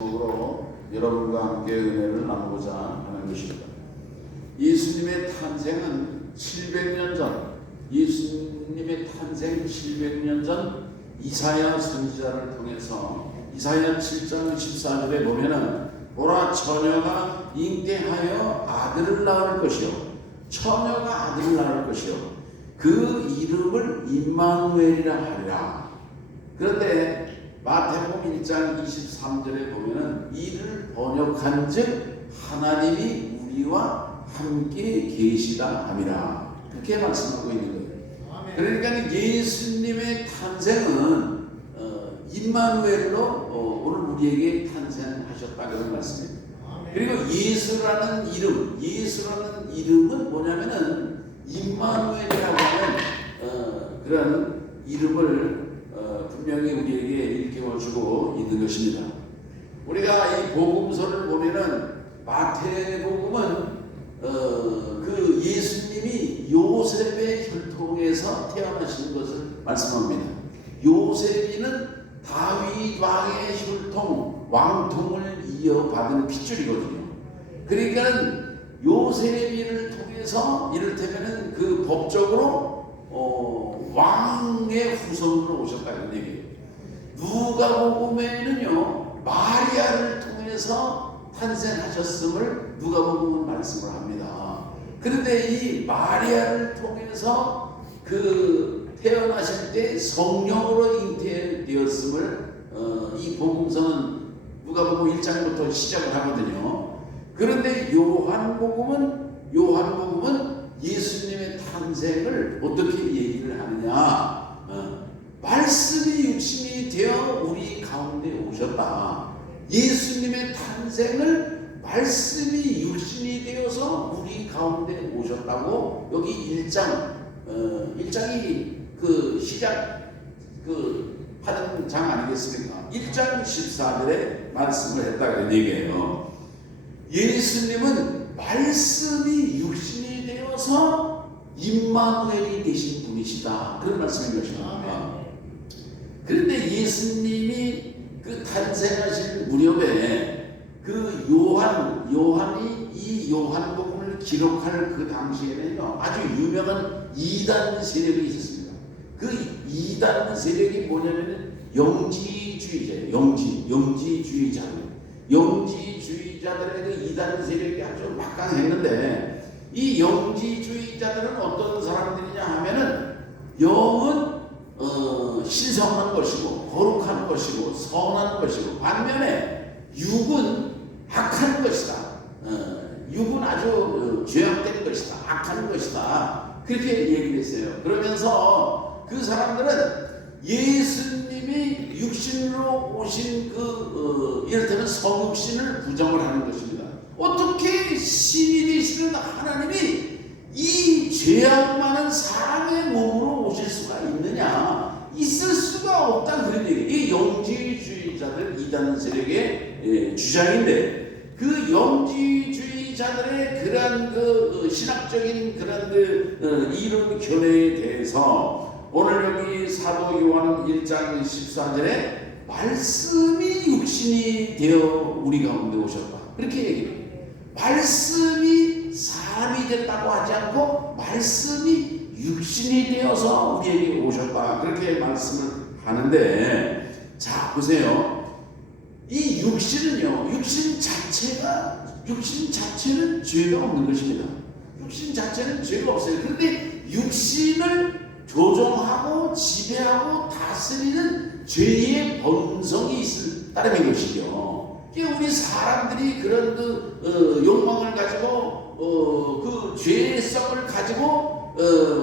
으로 여러분과 함께 은혜를 나누고자 하는 것입니다. 예수님의 탄생은 700년 전, 예수님의 탄생 700년 전 이사야 선지자를 통해서 이사야 7장 14절에 보면은 보라 처녀가 잉태하여 아들을 낳을 것이요 처녀가 아들을 낳을 것이요 그 이름을 임마누엘이라 하리라. 그런데 마태복음 1장 23절에 보면은 이를 번역한즉 하나님이 우리와 함께 계시다 함이라. 그렇게 말씀하고 있는 거예요. 그러니까 예수님의 탄생은 임마누엘로 오늘 우리에게 탄생하셨다 그런 말씀입니다. 그리고 예수라는 이름은 뭐냐면은 임마누엘이라고 하는 그런 이름을 분명히 우리에게 일깨워주고 있는 것입니다. 우리가 이 복음서를 보면은 마태복음은 그 예수님이 요셉의 혈통에서 태어나신 것을 말씀합니다. 요셉이는 다윗 왕의 혈통, 왕통을 이어받은 핏줄이거든요. 그러니까 요셉이를 통해서 이를테면은 그 법적으로 왕의 후손으로 오셨다 이런 얘기예요. 누가복음에는요 마리아를 통해서 탄생하셨음을 누가복음은 말씀을 합니다. 그런데 이 마리아를 통해서 그 태어나실 때 성령으로 잉태되었음을 이 복음서는 누가복음 1장부터 시작을 하거든요. 그런데 요한복음은 예수님의 탄생을 어떻게 얘기를 하느냐? 말씀이 육신이 되어 우리 가운데 오셨다. 예수님의 탄생을 말씀이 육신이 되어서 우리 가운데 오셨다고 여기 1장이 그 시작 하는 장 아니겠습니까? 1장 14절에 말씀을 했다 그런 얘기예요. 예수님은 말씀이 육신이 되어서 임마누엘이 되신 분이시다 그런 말씀인 것입니다. 그런데 예수님이 그 탄생하실 무렵에 그 요한이 이 요한복음을 기록할 그 당시에는요 아주 유명한 이단 세력이 있었습니다. 그 이단 세력이 뭐냐면은 영지주의자예요. 영지주의자들의 그 이단 세력이 아주 막강했는데 이 영지주의자들은 어떤 사람들이냐 하면은 영은 신성한 것이고 거룩한 것이고 선한 것이고 반면에 육은 악한 것이다. 육은 아주 죄악된 것이다. 악한 것이다. 그렇게 얘기를 했어요. 그러면서 그 사람들은 예수님이 육신으로 오신 이를테면 성육신을 부정을 하는 것입니다. 어떻게 신이 되시는 하나님이 이 죄악 많은 사람의 몸으로 오실 수가 있느냐? 있을 수가 없다 그런 얘기예요. 이 영지주의자들 이단 세력의 주장인데 그 영지주의자들의 그런 그 신학적인 그런 이론 견해에 대해서 오늘 여기 사도 요한 1장 14절에 말씀이 육신이 되어 우리 가운데 오셨다 그렇게 얘기해요. 말씀이 사람이 됐다고 하지 않고 말씀이 육신이 되어서 우리에게 오셨다 그렇게 말씀을 하는데 자 보세요. 이 육신은요 육신 자체는 죄가 없는 것입니다. 육신 자체는 죄가 없어요. 그런데 육신을 조종하고 지배하고 다스리는 죄의 본성이 있을 따름인 것이죠. 우리 사람들이 그런 욕망을 가지고 그 죄성을 가지고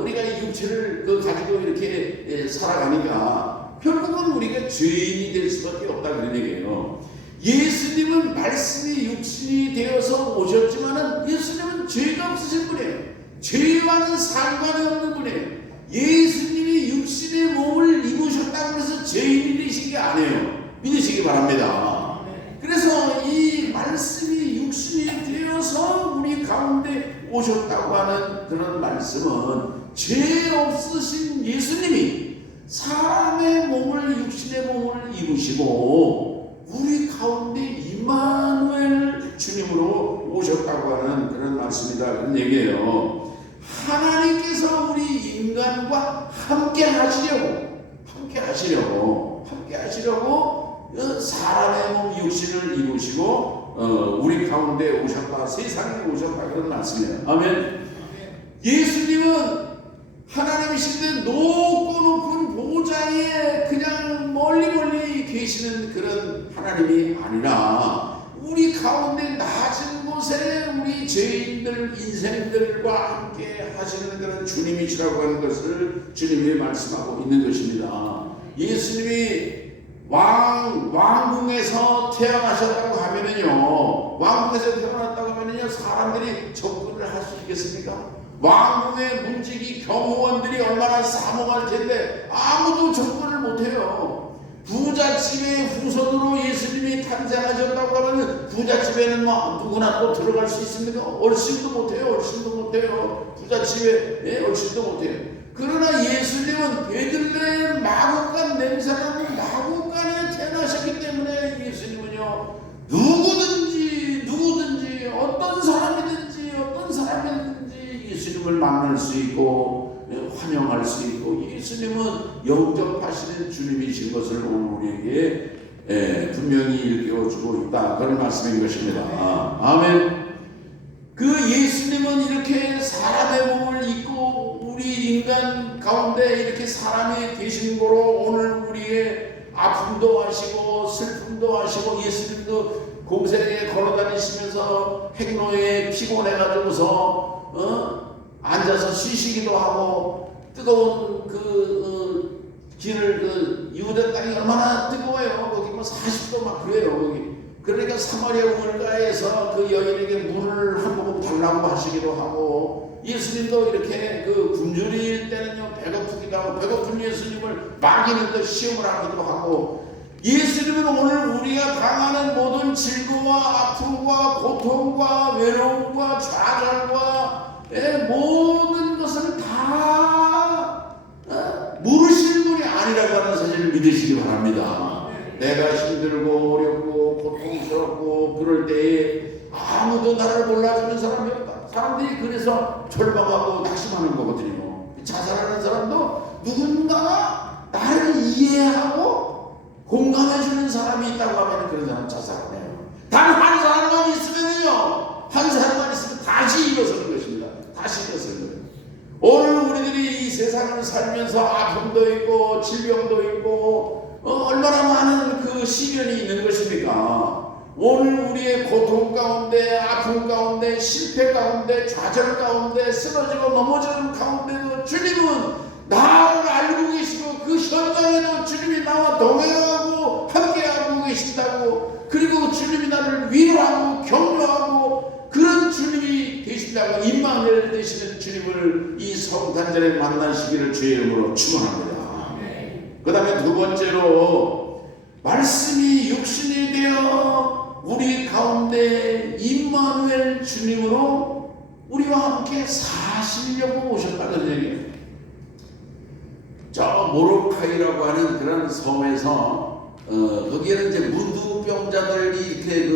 우리가 이 육체를 가지고 이렇게 살아가니까 결국은 우리가 죄인이 될 수밖에 없다 그런 얘기예요. 예수님은 말씀이 육신이 되어서 오셨지만은 예수님은 죄가 없으신 분이에요. 죄와는 상관이 없는 분이에요. 예수님이 육신의 몸을 입으셨다고 해서 죄인이 되신 게 아니에요. 믿으시기 바랍니다. 그래서 이 말씀이 육신이 되어서 우리 가운데 오셨다고 하는 그런 말씀은 죄 없으신 예수님이 사람의 몸을 육신의 몸을 입으시고 우리 가운데 있습니다. 그런 얘기예요. 하나님께서 우리 인간과 함께 하시려고 사람의 몸 육신을 입으시고 우리 가운데 오셨다, 세상에 오셨다, 그런 말씀이에요. 아멘. 예수님은 하나님이신데 높고 높은 보좌에 그냥 멀리 계시는 그런 하나님이 아니라 우리 가운데 낮은 곳에 우리 죄인들 인생들과 함께 하시는 그런 주님이시라고 하는 것을 주님이 말씀하고 있는 것입니다. 예수님이 왕궁에서 태어나셨다고 하면은요, 왕궁에서 태어났다고 하면은요, 사람들이 접근을 할 수 있겠습니까? 왕궁의 문지기 경호원들이 얼마나 사모할 텐데 아무도 접근을 못해요. 부잣집의 후손으로 예수님이 탄생하셨다고 하면 부잣집에는 뭐 누구나 또 들어갈 수 있습니까? 얼씬도 못해요. 부잣집에 얼씬도 못해요. 그러나 예수님은 베들레헴 마구간 냄새나는 마구간에 태어나셨기 때문에 예수님은요, 누구든지 어떤 사람이든지 예수님을 만날 수 있고 환영할 수 있고, 예수님은 영접하시는 주님이신 것을 오늘 우리에게 분명히 일깨워주고 있다, 그런 말씀인 것입니다. 아멘. 그 예수님은 이렇게 사람의 몸을 입고 우리 인간 가운데 이렇게 사람이 계신 거로 오늘 우리의 아픔도 하시고 슬픔도 하시고, 예수님도 공생에 걸어다니시면서 행로에 피곤해가지고서 앉아서 쉬시기도 하고, 뜨거운 길을 유대 땅이 얼마나 뜨거워요. 거기 뭐 40도 막 그래요. 거기. 그러니까 사마리아 우물가에서 그 여인에게 물을 한 모금 달라고 하시기도 하고, 예수님도 이렇게 굶주릴 때는요, 배고프기도 하고, 배고픈 예수님을 막이는 듯 시험을 하기도 하고, 예수님은 오늘 우리가 당하는 모든 질고와 아픔과 고통과 외로움과 좌절과 모든 것을 다 모르시는 분이 아니라고 하는 사실을 믿으시기 바랍니다. 내가 힘들고 어렵고 고통스럽고 그럴 때에 아무도 나를 몰라주는 사람이 없다. 사람들이 그래서 절망하고 낙심하는 거거든요. 자살하는 사람도 누군가가 나를 이해하고 공감해주는 사람이 있다고 하면 그런 사람 자살하네요. 단 한 사람만 있으면요, 다시 일어서는 것입니다. 오늘 우리들이 이 세상을 살면서 아픔도 있고 질병도 있고 얼마나 많은 그 시련이 있는 것입니까? 오늘 우리의 고통 가운데, 아픔 가운데, 실패 가운데, 좌절 가운데, 쓰러지고 넘어지는 가운데도 주님은 나를 알고 계시고, 그 현장에도 주님이 나와 동행하고 함께하고 계신다고, 그리고 주님이 나를 위로하고 격려하고 그런 주님이 계신다고, 임마누엘 되시는 주님을 이 성탄절에 만나시기를 주의 이름으로 축원합니다. 그 다음에 두 번째로, 말씀이 육신이 되어 우리 가운데 임마누엘 주님으로 우리와 함께 사시려고 오셨다는 얘기예요. 저 모로카이라고 하는 그런 섬에서 거기에는 이제 문둥병자들이 이렇게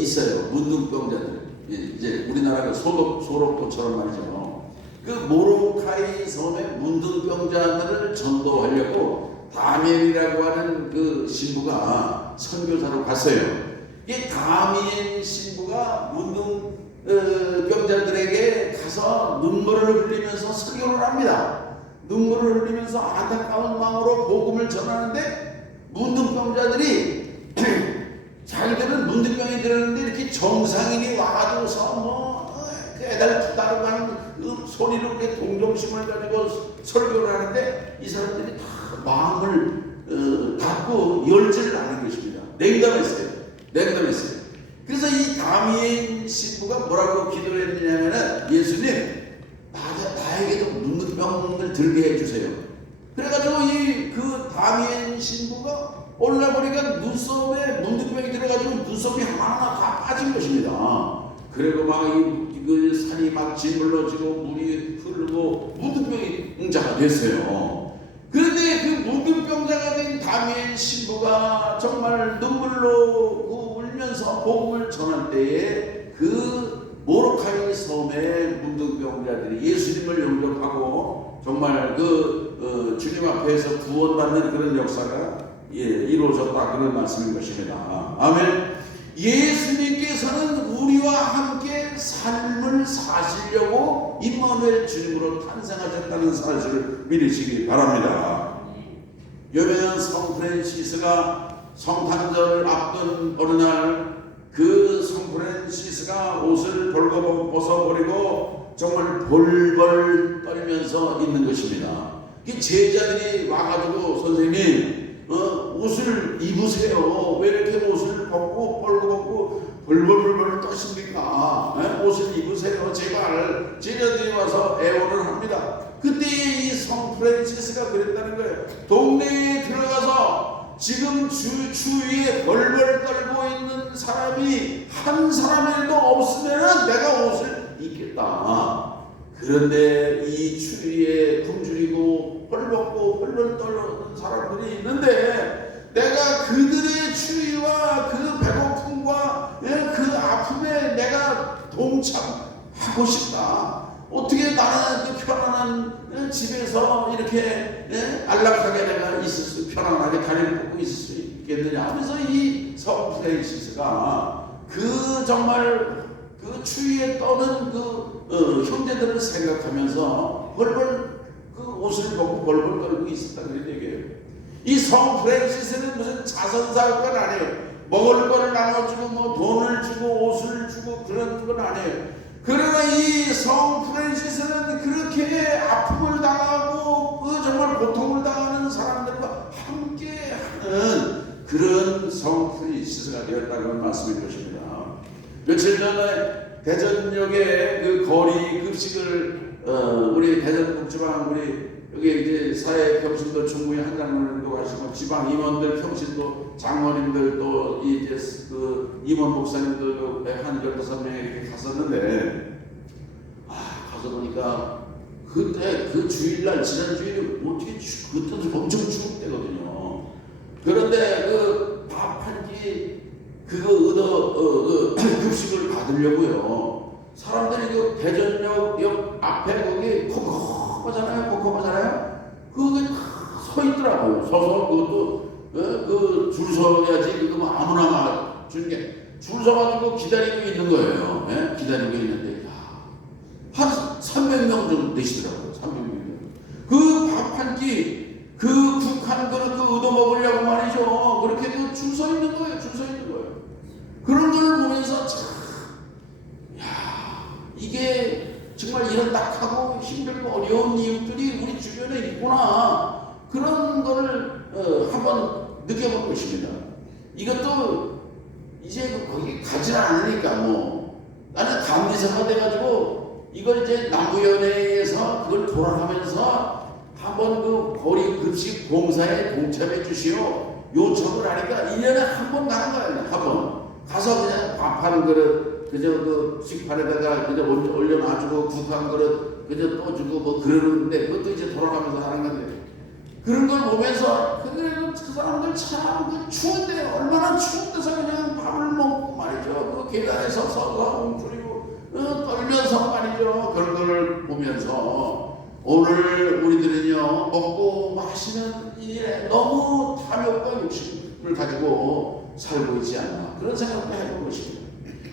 있어요. 문둥병자들, 이제 우리나라 소록도처럼 말이죠. 그 모로카이 섬에 문둥병자들을 전도하려고 다미엘이라고 하는 그 신부가 선교사로 갔어요. 이 다미엘 신부가 문둥병자들에게 가서 눈물을 흘리면서 설교를 합니다. 눈물을 흘리면서 안타까운 마음으로 복음을 전하는데, 문둥병자들이 자기들은 문둥병이 들었는데 이렇게 정상인이 와가지고서 깨달프다고 하는 소리로 이렇게 동정심을 가지고 설교를 하는데, 이 사람들이 다 마음을 닫고 열지를 않은 것입니다. 냉담했어요. 그래서 이 다미엘 신부가 뭐라고 기도를 했느냐면은, 예수님, 나에게도 문둥병을 들게 해주세요. 그래가지고 그 다미엘 신부가 올라보니까 눈썹에 문둥병이 들어가지고 눈썹이 하나하나 다 빠진 것입니다. 그리고 막 그 산이 막 짓물러지고 물이 흐르고 문둥병이 응자가 됐어요. 그런데 그 문둥병자가 된 다미엘 신부가 정말 눈물로 울면서 복음을 전할 때에 그 모로카이 섬 동경자들이 예수님을 영접하고 정말 주님 앞에서 구원받는 그런 역사가 이루어졌다, 그런 말씀인 것입니다. 아멘. 예수님께서는 우리와 함께 삶을 사시려고 임마누엘 주님으로 탄생하셨다는 사실을 믿으시기 바랍니다. 유명한 성 프란시스가 성탄절을 앞둔 어느 날 그 성 프란시스가 옷을 벗어버리고 정말 벌벌 떨면서 있는 것입니다. 제자들이 와가지고 선생님 옷을 입으세요. 왜 이렇게 옷을 벗고 벌벌 떠십니까? 옷을 입으세요. 제발. 제자들이 와서 애원을 합니다. 그때 이 성 프란시스가 그랬다는 거예요. 동네에 들어가서 지금 주위에 벌벌 떨고 있는 사람이 한 사람이라도 없으면 내가 옷을 입겠다. 그런데 이 추위에 굶주리고 헐벗고 벌벌 떨는 사람들이 있는데 내가 그들의 추위와 그 배고픔과 그 아픔에 내가 동참하고 싶다. 어떻게 나는 그 편안한 집에서 이렇게 안락하게 내가 편안하게 다리를 뻗고 있을 수 있겠느냐 하면서 이 성 프란시스가 정말 그 추위에 떠는 형제들을 생각하면서 벌벌 옷을 벗고 벌벌 떨고 있었다, 그런 얘기예요. 이 성 프란시스는 무슨 자선사업가는 아니에요. 먹을 거를 나눠주고 돈을 주고 옷을 주고 그런 건 아니에요. 그러나 이 성 프란시스는 그렇게 아픔을 당하고 정말 고통을 당하는 사람들과 함께하는 그런 성 프란시스가 되었다는 말씀인 것입니다. 며칠 전에 대전역의 그 거리 급식을 우리 대전북지방 우리 여기 이제 사회 평신도 총무회 한장로님도 가시고 지방 임원들 평신도 장로님들 또 이제 그 임원 목사님들도 한 15명 이렇게 갔었는데 가서 보니까 그때 그 주일날 지난 주일이 어떻게 그때도 엄청 추울 때거든요. 그런데 그 밥 한 끼 급식을 받으려고요. 사람들이 그 대전역 앞에 거기 컴컴하잖아요. 그게 서 있더라고요. 서서 그것도 줄 서야지 그거 아무나 막 주는 게 줄 서가지고 기다리고 있는 거예요. 기다리고 있는데 한 300명 정도 되시더라고요. 300명. 그 밥 한 끼 그 국한 그릇 얻어 먹으려고 말이죠. 그렇게 줄 서 있는 거예요. 그런 걸 보면서 참, 이게 정말 이런 딱하고 힘들고 어려운 이웃들이 우리 주변에 있구나. 그런 거를 한번 느껴볼 것입니다. 이것도 이제 거기 가지 않으니까 나는 감리사가 돼가지고 이걸 이제 남부연회에서 그걸 돌아가면서 한번 그 거리 급식 공사에 동참해 주시오 요청을 하니까 1년에 한 번 가는 거예요. 한 번. 가서 그냥 밥 한 그릇, 그 식판에다가 올려놔주고 국한 그릇, 또 주고 그러는데 그것도 이제 돌아가면서 하는 건데 그런 걸 보면서 그 사람들 참 추운데 얼마나 추운 데서 그냥 밥을 먹고 말이죠. 그 계단에 서서 웅크리고 떨면서 말이죠. 그런 걸 보면서 오늘 우리들은요 먹고 마시는 일에 너무 탐욕과 욕심을 가지고 살고 있지 않나 그런 생각도 해본 것입니다.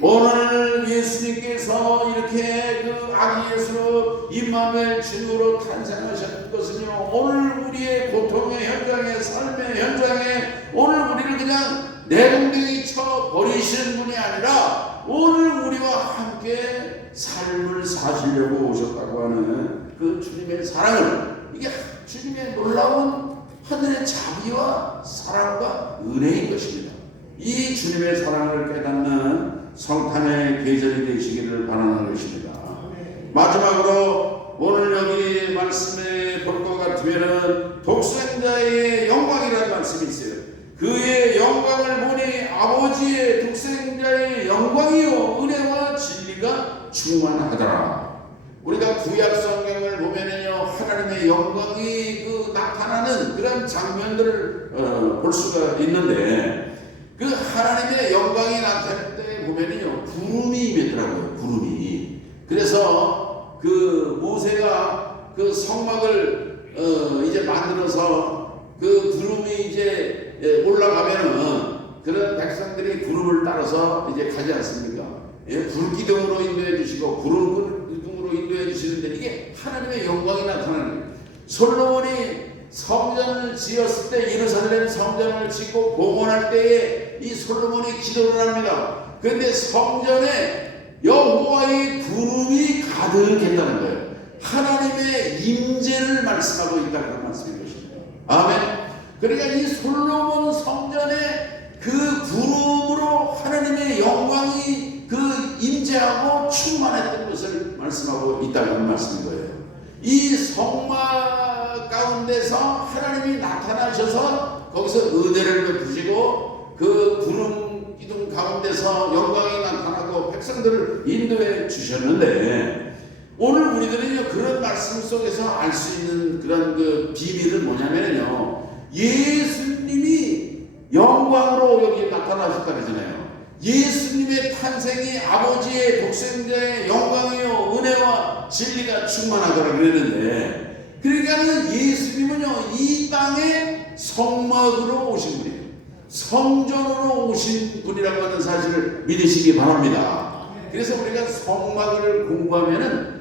오늘 예수님께서 이렇게 그 아기 예수로 임마누엘 주님으로 탄생하셨던 것은요 오늘 우리의 고통의 현장에 삶의 현장에 오늘 우리를 그냥 내동댕이 쳐 버리시는 분이 아니라 오늘 우리와 함께 삶을 사시려고 오셨다고 하는 그 주님의 사랑을 이게 주님의 놀라운 하늘의 자비와 사랑과 은혜인 것입니다. 이 주님의 사랑을 깨닫는 성탄의 계절이 되시기를 바라는 것입니다. 마지막으로 오늘 여기 말씀에 볼 것 같으면 독생자의 영광이라는 말씀이 있어요. 그의 영광을 보니 아버지의 독생자의 영광이요 은혜와 진리가 충만하더라. 우리가 구약 성경을 보면은요 하나님의 영광이 나타나는 그런 장면들을 볼 수가 있는데 그 하나님의 영광이 나타날 때 보면은요 구름이 임했더라고요. 구름이. 그래서 그 모세가 그 성막을 이제 만들어서 그 구름이 이제 올라가면은 그런 백성들이 구름을 따라서 이제 가지 않습니까? 예, 불기둥으로 인도해 주시고 구름기둥으로 인도해 주시는데 이게 하나님의 영광이 나타나는 거예요. 솔로몬이 성전을 지었을 때 예루살렘 성전을 짓고 봉헌할 때에 이 솔로몬이 기도를 합니다. 그런데 성전에 여호와의 구름이 가득했다는 거예요. 하나님의 임재를 말씀하고 있다는 말씀인 것입니다. 아멘. 그러니까 이 솔로몬 성전에 그 구름으로 하나님의 영광이 그 임재하고 충만했던 것을 말씀하고 있다는 말씀인 거예요. 이 성막 가운데서 하나님이 나타나셔서 거기서 은혜를 베푸시고 그 구름 기둥 가운데서 영광이 나타나고 백성들을 인도해 주셨는데, 오늘 우리들은요 그런 말씀 속에서 알 수 있는 그런 그 비밀은 뭐냐면요, 예수님이 영광으로 여기 나타나셨다 그러잖아요. 예수님의 탄생이 아버지의 독생자의 영광이요 은혜와 진리가 충만하더라 그랬는데, 그러니까는 예수님은요 이 땅에 성막으로 오신 분이에요. 성전으로 오신 분이라고 하는 사실을 믿으시기 바랍니다. 그래서 우리가 성막을 공부하면은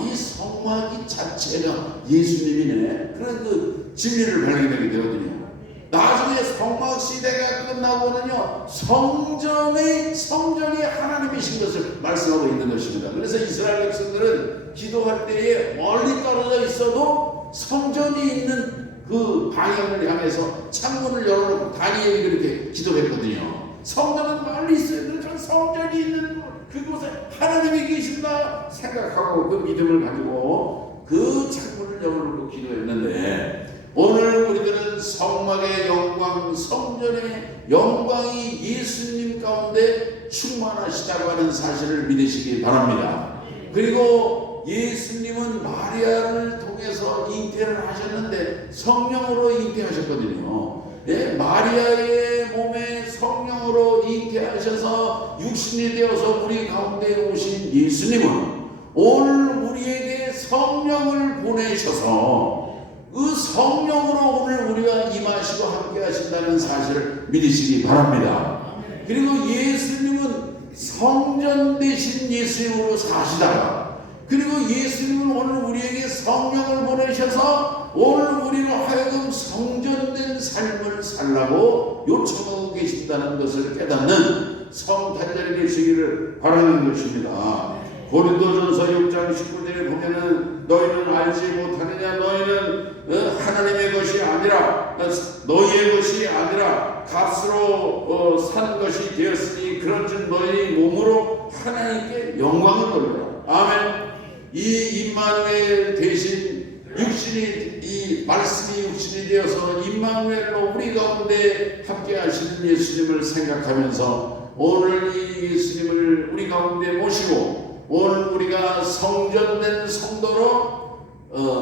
이 성막이 자체가 예수님이네, 그런 그 진리를 발견하게 되거든요. 나중에 성막 시대가 끝나고는요 성전이 하나님이신 것을 말씀하고 있는 것입니다. 그래서 이스라엘 백성들은 기도할 때에 멀리 떨어져 있어도 성전이 있는 그 방향을 향해서 창문을 열어놓고 다니엘이 그렇게 기도했거든요. 성전은 멀리 있어요. 그래서 성전이 있는 그곳에 하나님이 계신다 생각하고 그 믿음을 가지고 그 창문을 열어놓고 기도했는데, 오늘 우리들은 성막의 영광, 성전의 영광이 예수님 가운데 충만하시다고 하는 사실을 믿으시기 바랍니다. 그리고 예수님은 마리아를 통해서 잉태를 하셨는데 성령으로 잉태하셨거든요. 네, 마리아의 몸에 성령으로 잉태하셔서 육신이 되어서 우리 가운데 오신 예수님은 오늘 우리에게 성령을 보내셔서 그 성령으로 오늘 우리가 임하시고 함께 하신다는 사실을 믿으시기 바랍니다. 그리고 예수님은 성전 되신 예수님으로 사시다가, 그리고 예수님은 오늘 우리에게 성령을 보내셔서 오늘 우리로 하여금 성전된 삶을 살라고 요청하고 계신다는 것을 깨닫는 성탄절이 되시기를 바라는 것입니다. 고린도전서 6장 19절에 보면은 너희는 알지 못하느냐, 너희는 하나님의 것이 아니라 너희의 것이 아니라 값으로 산 것이 되었으니 그런즉 너희 몸으로 하나님께 영광을 돌려라. 아멘. 이 임마누엘 대신 육신이, 이 말씀이 육신이 되어서 임마누엘로 우리 가운데 함께 하시는 예수님을 생각하면서 오늘 이 예수님을 우리 가운데 모시고 오늘 우리가 성전된 성도로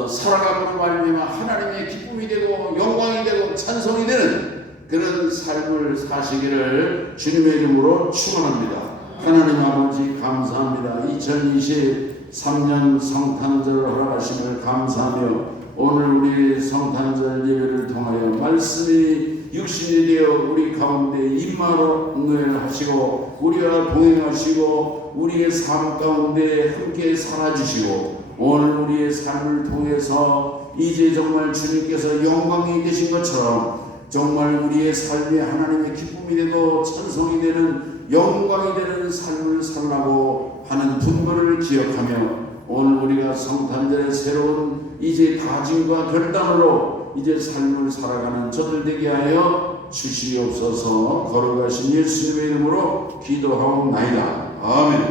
살아감으로 말미암아 하나님의 기쁨이 되고 영광이 되고 찬송이 되는 그런 삶을 사시기를 주님의 이름으로 축원합니다. 하나님 아버지 감사합니다. 2023년 성탄절 허락하심을 감사하며 오늘 우리 성탄절 예배를 통하여 말씀이 육신이 되어 우리 가운데 임마를 하시고 우리와 동행하시고 우리의 삶 가운데 함께 살아주시고 오늘 우리의 삶을 통해서 이제 정말 주님께서 영광이 되신 것처럼 정말 우리의 삶이 하나님의 기쁨이 되고 찬송이 되는 영광이 되는 삶을 살라고 하는 분부를 기억하며 오늘 우리가 성탄절의 새로운 이제 다짐과 결단으로 이제 삶을 살아가는 저들 되게 하여 주시옵소서. 걸어가신 예수님의 이름으로 기도하옵나이다. 아멘.